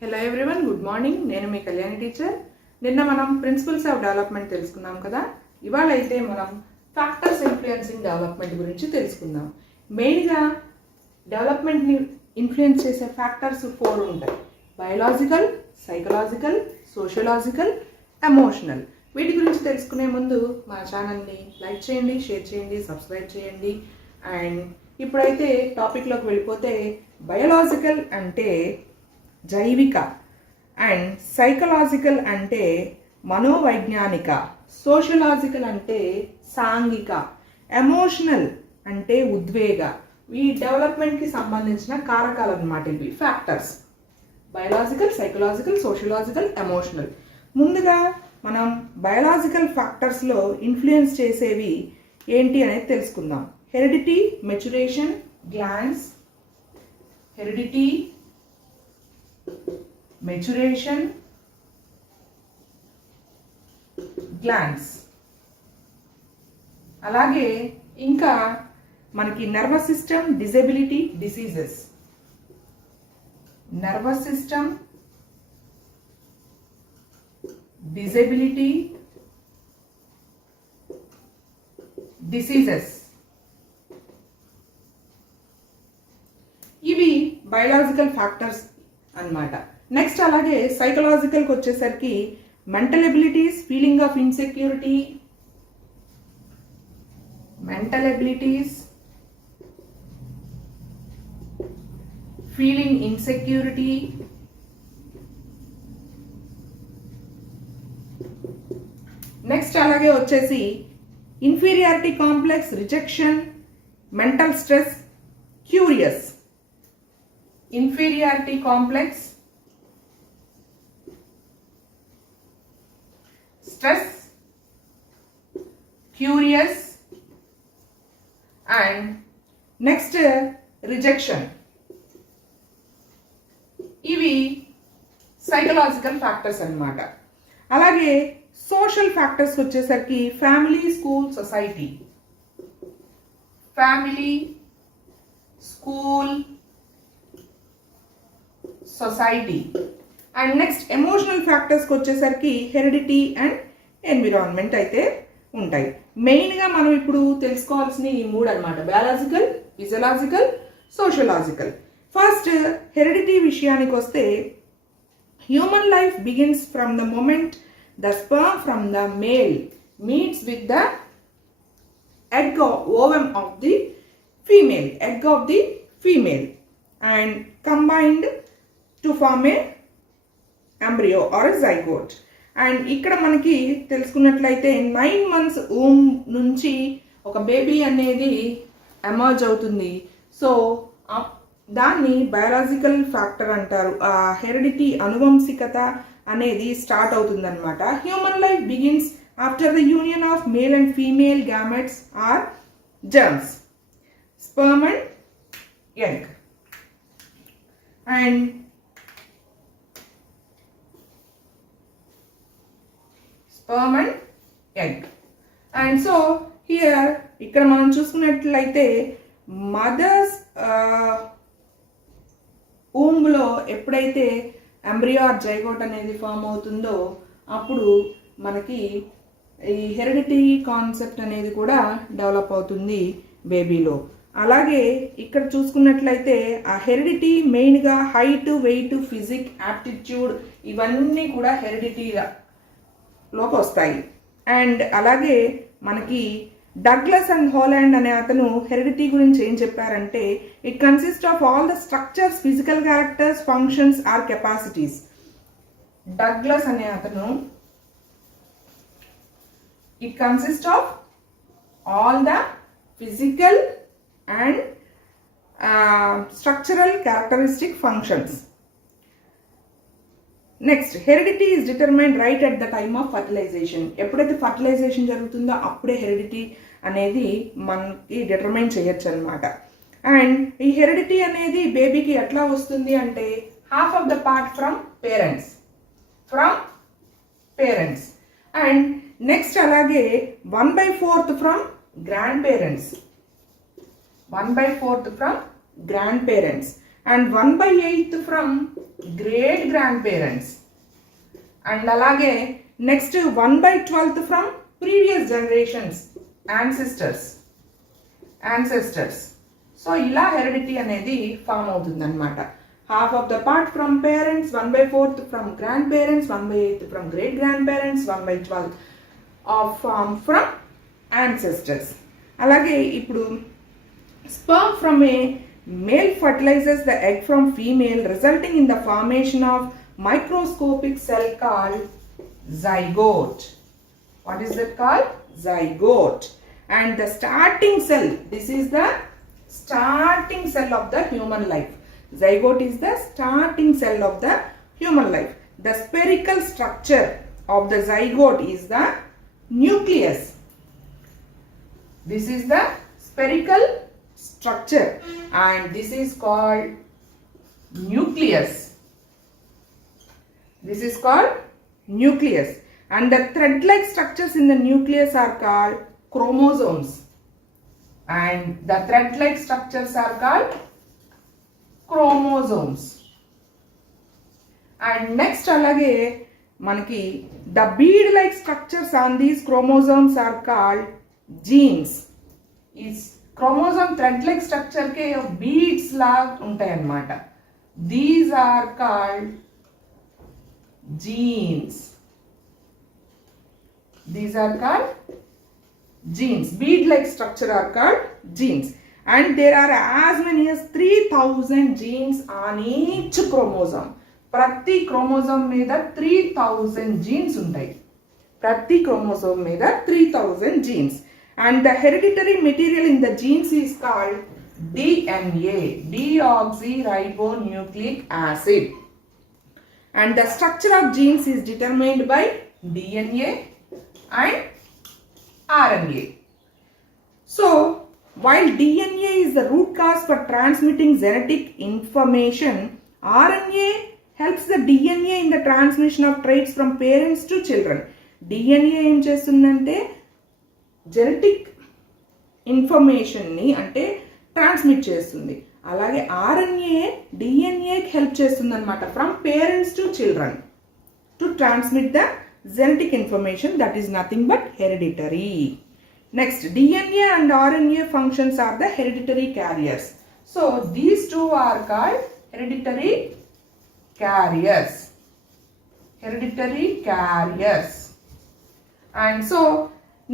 Hello everyone, good morning. నేను మీ Kalyani teacher. నిన్న మనం ప్రిన్సిపల్స్ ఆఫ్ డెవలప్మెంట్ తెలుసుకున్నాం కదా. ఇవాళ అయితే మనం ఫ్యాక్టర్స్ ఇన్ఫ్లుయెన్సింగ్ డెవలప్మెంట్ గురించి తెలుసుకుందాం. మెయిన్గా డెవలప్మెంట్ని ఇన్ఫ్లుయెన్స్ చేసే ఫ్యాక్టర్స్ 4 ఉంటాయి: బయోలాజికల్, సైకలాజికల్, సోషలాజికల్, ఎమోషనల్. వీటి గురించి తెలుసుకునే ముందు మా ఛానల్ని లైక్ చేయండి, షేర్ చేయండి, సబ్స్క్రైబ్ చేయండి. అండ్ ఇప్పుడైతే టాపిక్లోకి వెళ్ళిపోతే, బయోలాజికల్ అంటే జైవిక, అండ్ సైకలాజికల్ అంటే మనోవైజ్ఞానిక, సోషలాజికల్ అంటే సాంఘిక, ఎమోషనల్ అంటే ఉద్వేగ. ఈ డెవలప్మెంట్కి సంబంధించిన కారకాలు అన్నమాట ఇవి factors: biological, psychological, sociological, emotional. ముందుగా మనం బయోలాజికల్ ఫ్యాక్టర్స్లో ఇన్ఫ్లుయెన్స్ చేసేవి ఏంటి అనేది తెలుసుకుందాం. Heredity, maturation, glands. Heredity, maturation, glands. అలాగే ఇంకా మనకి nervous system, disability, diseases. Nervous system, disability, diseases. ఇవి బయోలాజికల్ ఫ్యాక్టర్స్ అన్నమాట. నెక్స్ట్ అలాగే సైకలాజికల్కి వచ్చేసరికి mental abilities, feeling of insecurity, mental abilities, feeling insecurity, next అలాగే వచ్చేసి inferiority complex, rejection, mental stress, curious. Inferiority complex, stress, curious, and next rejection. ఇవి psychological factors అన్నమాట. అలాగే social factors వచ్చేసరికి family, school, society. Family, school, society. And next emotional ఫ్యాక్టర్స్కి వచ్చేసరికి heredity and environment అయితే ఉంటాయి. మెయిన్గా మనం ఇప్పుడు తెలుసుకోవాల్సిన ఈ 3 అన్నమాట: biological, physiological, sociological. First heredity విషయానికి వస్తే, human life begins from the moment the sperm from the male meets with the egg ovum of the female, egg of the female, and combined to form a embryo or a zygote. And ఇక్కడ మనకి తెలుసుకున్నట్లయితే 9 months ఊమ్ నుంచి ఒక baby అనేది emerge అవుతుంది. So దాన్ని biological factor అంటారు. ఆ heredity, అనువంశికత అనేది స్టార్ట్ అవుతుంది అనమాట. Human life begins after the union of male and female gametes or germs, sperm and egg. And sperm and egg. And so here ఇక్కడ మనం చూసుకున్నట్లయితే మదర్స్ ఊంలో ఎప్పుడైతే ఎంబ్రియో ఆర్ జైగోట్ అనేది ఫామ్ అవుతుందో అప్పుడు మనకి ఈ హెరిడిటీ కాన్సెప్ట్ అనేది కూడా డెవలప్ అవుతుంది బేబీలో. అలాగే ఇక్కడ చూసుకున్నట్లయితే ఆ హెరిడిటీ మెయిన్గా హైట్, వెయిట్, ఫిజిక్, యాప్టిట్యూడ్ ఇవన్నీ కూడా హెరిడిటీలోకి వస్తాయి. అండ్ అలాగే మనకి డగ్లస్ అండ్ హోలాండ్ అనే అతను హెరిడిటీ గురించి ఏం చెప్పారంటే, it consist of all the structures, physical characters, functions or capacities. Douglas అనే అతను it consists of all the physical and structural characteristic functions. Next, heredity is determined right at the time of fertilization. ఎప్పుడైతే fertilisation జరుగుతుందో అప్పుడే heredity అనేది మనకి determine చేయొచ్చు అనమాట. And ఈ హెరిడిటీ అనేది బేబీకి ఎట్లా వస్తుంది అంటే, half of the part from parents. And next అలాగే 1/4 from grand parents. 1/4 from grand parents. and 1/8 from great grandparents. And alage next 1/12 from previous generations, ancestors. So ila heredity anedi form avutundannamata. Half of the part from parents, 1/4 from grandparents, 1/8 from great grandparents, 1/12 of from ancestors. Alage ippudu sperm from a male fertilizes the egg from female, resulting in the formation of microscopic cell called zygote. What is that called? Zygote. And the starting cell, this is the starting cell of the human life. Zygote is the starting cell of the human life. The spherical structure of the zygote is the nucleus. This is the spherical structure and this is called nucleus. This is called nucleus, and the thread-like structures in the nucleus are called chromosomes, and the thread-like structures are called chromosomes. And next alage manaki the bead-like structures on these chromosomes are called genes. Is chromosome thread-like structure ke beads la untayi annamata. These are called genes. These are called genes. Bead-like structure are called genes, and there are as many as 3000 genes on each chromosome. Prati chromosome meeda 3000 genes untayi. Prati chromosome meeda 3000 genes, and the hereditary material in the genes is called DNA, deoxyribonucleic acid. And the structure of genes is determined by DNA and RNA. So, while DNA is the root cause for transmitting genetic information, RNA helps the DNA in the transmission of traits from parents to children. DNA ఏం చేస్తుందంటే genetic ఇన్ఫర్మేషన్ని అంటే transmit చేస్తుంది. అలాగే RNA డిఎన్ఏకి help చేస్తుంది అనమాట, from parents to children to transmit the genetic information, that is nothing but hereditary. Next, DNA and RNA functions are the hereditary carriers. So these two are called hereditary carriers. Hereditary carriers. And so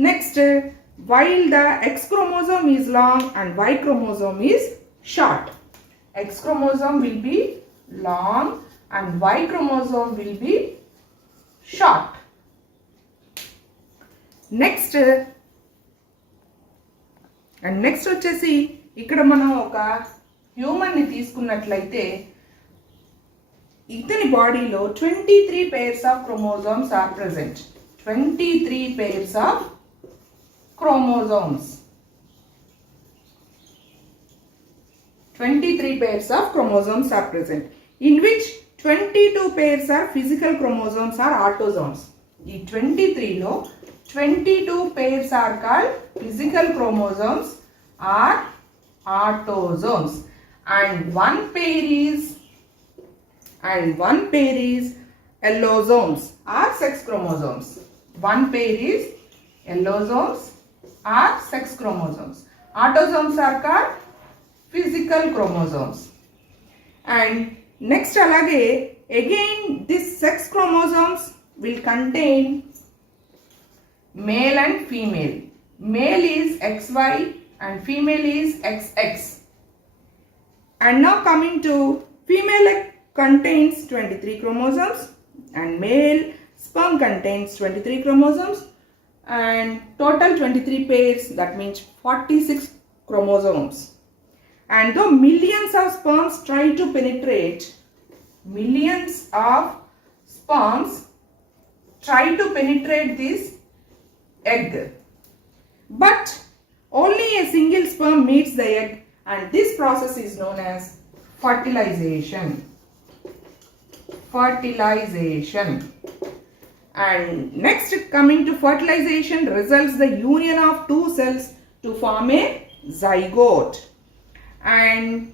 next, while the X chromosome is long and Y chromosome is short, X chromosome will be long and Y chromosome will be short. Next వచ్చేసి ఇక్కడ మనం ఒక హ్యూమన్ని తీసుకున్నట్లయితే ఇతని బాడీలో 23 pairs of chromosomes are present. 23 pairs of chromosomes. 23 pairs of chromosomes are present, in which 22 pairs are physical chromosomes or autosomes. ఈ 23 లో 22 pairs are called physical chromosomes or autosomes, and one pair is allosomes or sex chromosomes. One pair is allosomes or sex chromosomes. Autosomes are called physical chromosomes. And next alage again this sex chromosomes will contain male and female. Male is XY and female is XX. And now coming to female, contains 23 chromosomes and male sperm contains 23 chromosomes and total 23 pairs, that means 46 chromosomes. And though millions of sperms try to penetrate, this egg, but only a single sperm meets the egg, and this process is known as fertilization. And next, coming to fertilization, results the union of two cells to form a zygote. And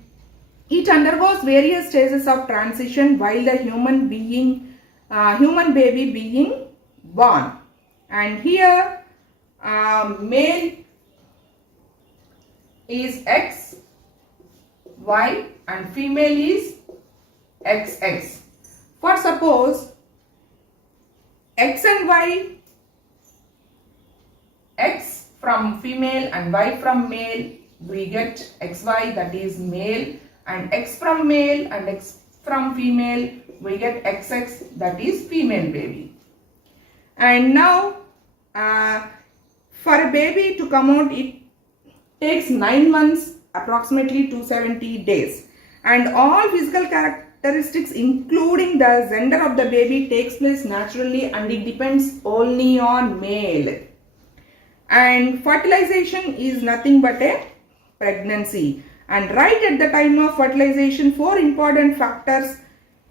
It undergoes various stages of transition while the human baby being born. And here male is X, Y, and female is XX. For suppose X and Y, X from female and Y from male, we get XY, that is male, and X from male and X from female, we get XX, that is female baby. And now for a baby to come out, it takes 9 months, approximately 270 days, and all physical characteristics including the gender of the baby takes place naturally, and it depends only on male. And fertilization is nothing but a pregnancy, and right at the time of fertilization, 4 important factors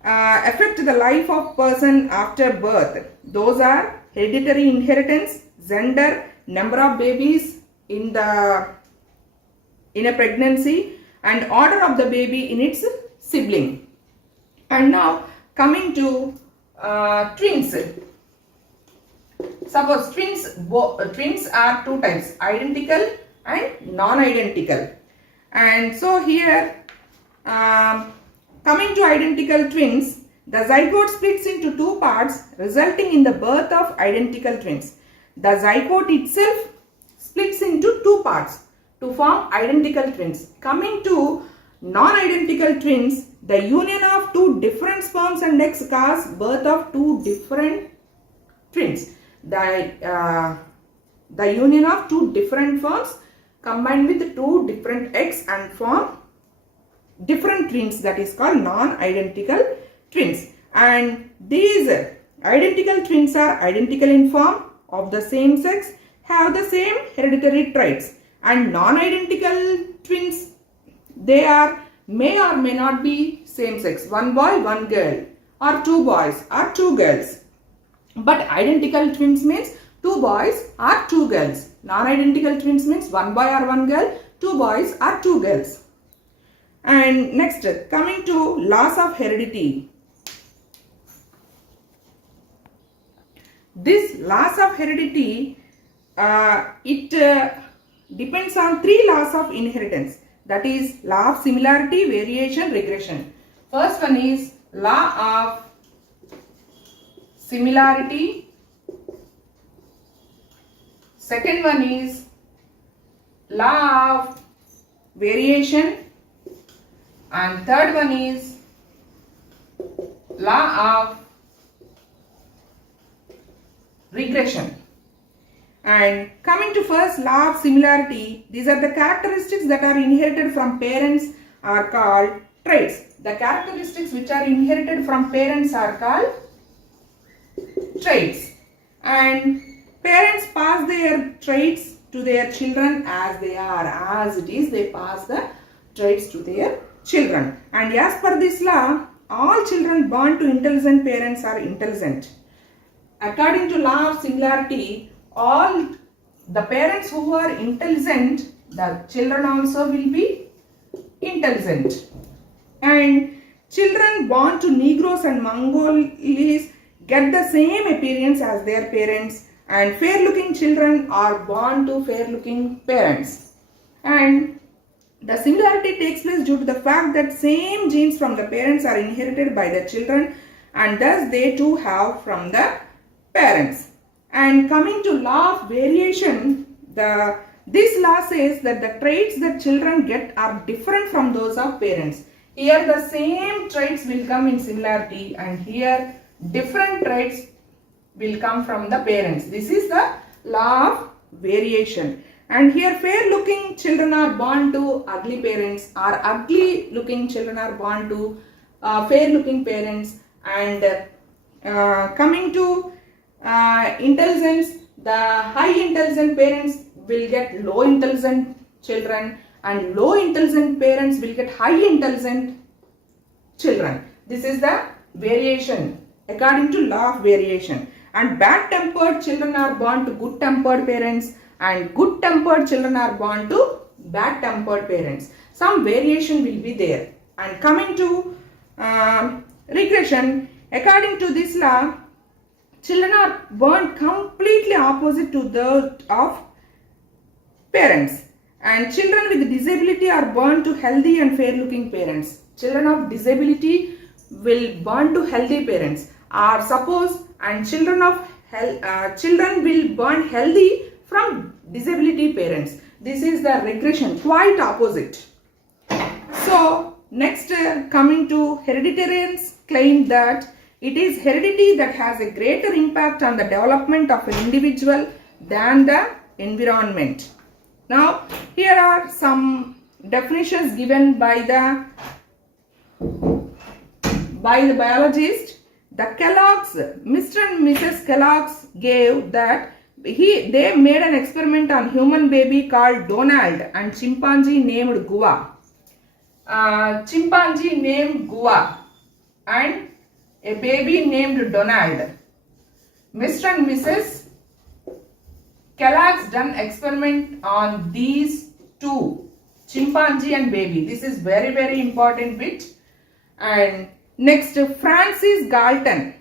affect the life of person after birth. Those are hereditary inheritance, gender, number of babies in a pregnancy, and order of the baby in its sibling. And now coming to twins. Suppose twins are 2 types, identical and non-identical. And so here coming to identical twins, the zygote splits into 2 parts, resulting in the birth of identical twins. The zygote itself splits into 2 parts to form identical twins. Coming to non-identical twins, the union of 2 different sperms and eggs cause birth of 2 different twins. The union of 2 different sperms combined with 2 different eggs and form different twins, that is called non-identical twins. And these identical twins are identical in form, of the same sex, have the same hereditary traits. And non-identical twins, they are may or may not be same sex, 1 boy, 1 girl, or 2 boys or 2 girls. But identical twins means 2 boys or 2 girls. Non-identical twins means 1 boy or 1 girl, 2 boys or 2 girls. And next, coming to laws of heredity. This laws of heredity, it depends on 3 laws of inheritance. That is law of similarity, variation, regression. First one is law of similarity. Second one is law of variation. And third one is law of regression. And coming to first law of similarity, these are the characteristics that are inherited from parents are called traits. The characteristics which are inherited from parents are called traits. And parents pass their traits to their children as they are, as it is, they pass the traits to their children. And as per this law, all children born to intelligent parents are intelligent. According to law of similarity, all the parents who are intelligent, the children also will be intelligent. And children born to Negroes and Mongols get the same appearance as their parents, and fair looking children are born to fair looking parents. And the similarity takes place due to the fact that same genes from the parents are inherited by the children, and thus they too have from the parents. And coming to law of variation, this law says that the traits that children get are different from those of parents. Here the same traits will come in similarity, and here different traits will come from the parents. This is the law of variation. And here fair looking children are born to ugly parents, or ugly looking children are born to fair looking parents. And coming to intelligence, the high intelligent parents will get low intelligent children, and low intelligent parents will get high intelligent children. This is the variation according to law of variation. And bad tempered children are born to good tempered parents, and good tempered children are born to bad tempered parents. Some variation will be there. And coming to regression, according to this law, children are born completely opposite to those of parents, and children with disability are born to healthy and fair looking parents. Children of disability will born to healthy parents, or suppose, and children will born healthy from disability parents. This is the regression, quite opposite. So next, coming to hereditarians claim that it is heredity that has a greater impact on the development of an individual than the environment. Now here are some definitions given by the biologist. The Kellogg's, Mr. and Mrs. Kellogg's gave that they made an experiment on human baby called Donald and chimpanzee named Gua. Chimpanzee named Gua and a baby named Donald. Mr. and Mrs. Kellogg's done experiment on these two, chimpanzee and baby. This is very, very important bit. And next, Francis Galton.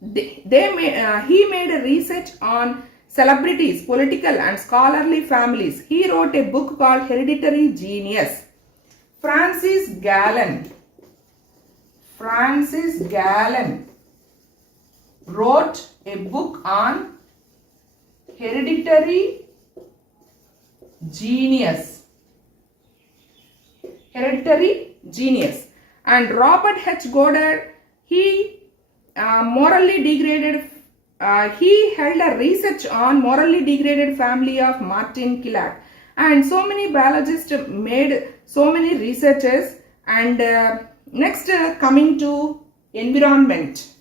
He made a research on celebrities, political and scholarly families. He wrote a book called Hereditary Genius. Francis Galton wrote a book on Hereditary Genius. And Robert H. Goddard, he held a research on morally degraded family of Martin Killat. And so many biologists made so many researches. And next, coming to environment.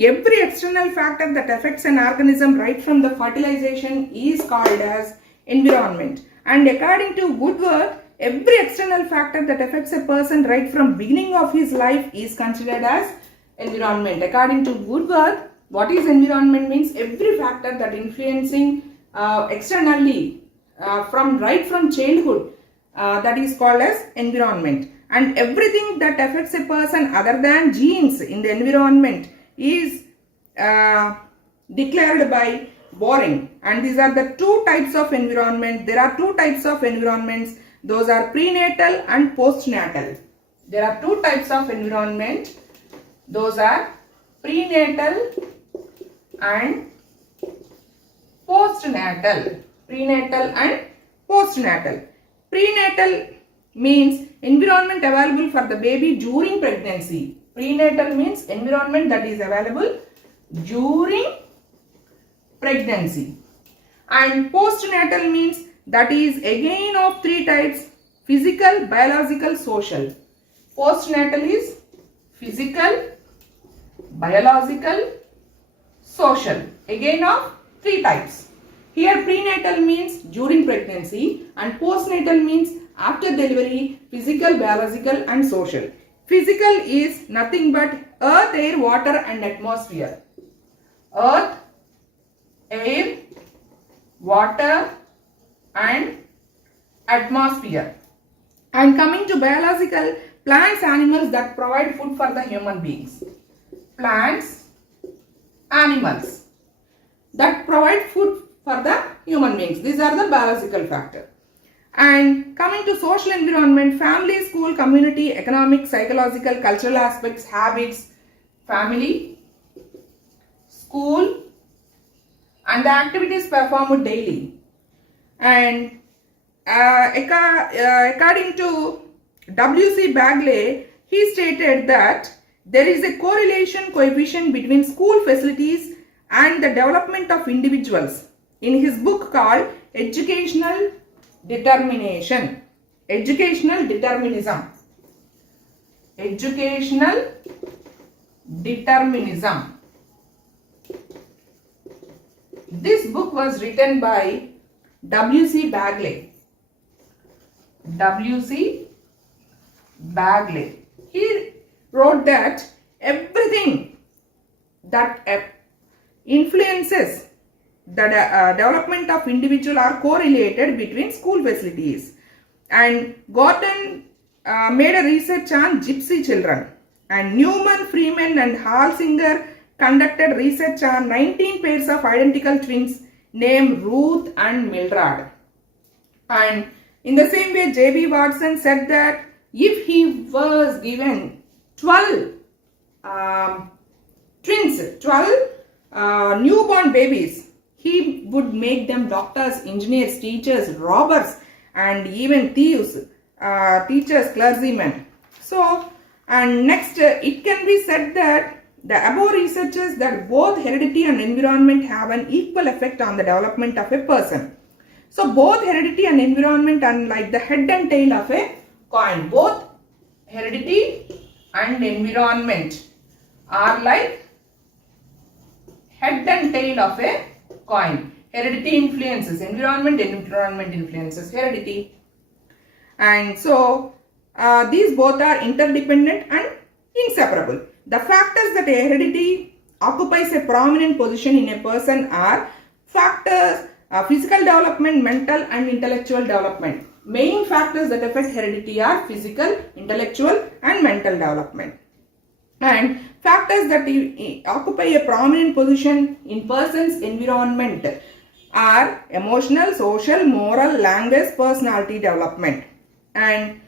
Every external factor that affects an organism right from the fertilization is called as environment. And according to Woodworth, every external factor that affects a person right from beginning of his life is considered as environment. According to Woodworth, what is environment means every factor that influencing externally right from childhood, that is called as environment. And everything that affects a person other than genes in the environment is declared by Boring. And these are the two types of environment. There are two types of environments. Those are prenatal and postnatal. There are two types of environment. Those are prenatal and postnatal. Prenatal and postnatal. Prenatal means environment available for the baby during pregnancy. Prenatal means environment that is available during pregnancy. And postnatal means that is again of three types: physical, biological, social. Postnatal is physical, biological, social. Again of three types. Here prenatal means during pregnancy and postnatal means after delivery, physical, biological and social. Physical is nothing but earth, air, water and atmosphere. Earth, air, water and atmosphere. And coming to biological, plants, animals that provide food for the human beings. Plants, animals that provide food for the human beings. These are the biological factors. And coming to social environment, family, school, community, economic, psychological, cultural aspects, habits, family, school and the activities performed daily. And according to W.C. Bagley, he stated that there is a correlation coefficient between school facilities and the development of individuals in his book called Educational Determination. Educational Determinism. Educational Determinism. This book was written by W.C. Bagley. W.C. Bagley. He wrote that everything that influences the development of individual are correlated between school facilities. And Gordon made a research on gypsy children. And Newman, Freeman and Halsinger conducted research on 19 pairs of identical twins named Ruth and Mildred. And in the same way, J.B. Watson said that if he was given 12 twins, 12 newborn babies, he would make them doctors, engineers, teachers, robbers, and even thieves, teachers, clergymen. So, and next, it can be said that the above researches that both heredity and environment have an equal effect on the development of a person. So, both heredity and environment are like the head and tail of a coin. Both heredity and environment are like head and tail of a coin. Heredity influences environment, environment influences heredity. And so, these both are interdependent and inseparable. The factors that heredity occupies a prominent position in a person are factors, physical development, mental and intellectual development. Main factors that affect heredity are physical, intellectual and mental development. And factors that occupy a prominent position in person's environment are emotional, social, moral, language, personality development. And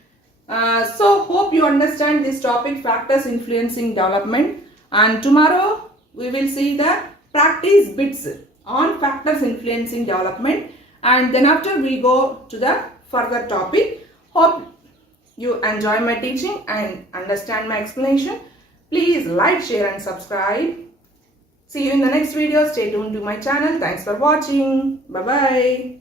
so hope you understand this topic, factors influencing development. And tomorrow we will see the practice bits on factors influencing development. And then after we go to the further topic. Hope you enjoy my teaching and understand my explanation. Please like, share and subscribe. See you in the next video. Stay tuned to my channel. Thanks for watching. Bye-bye.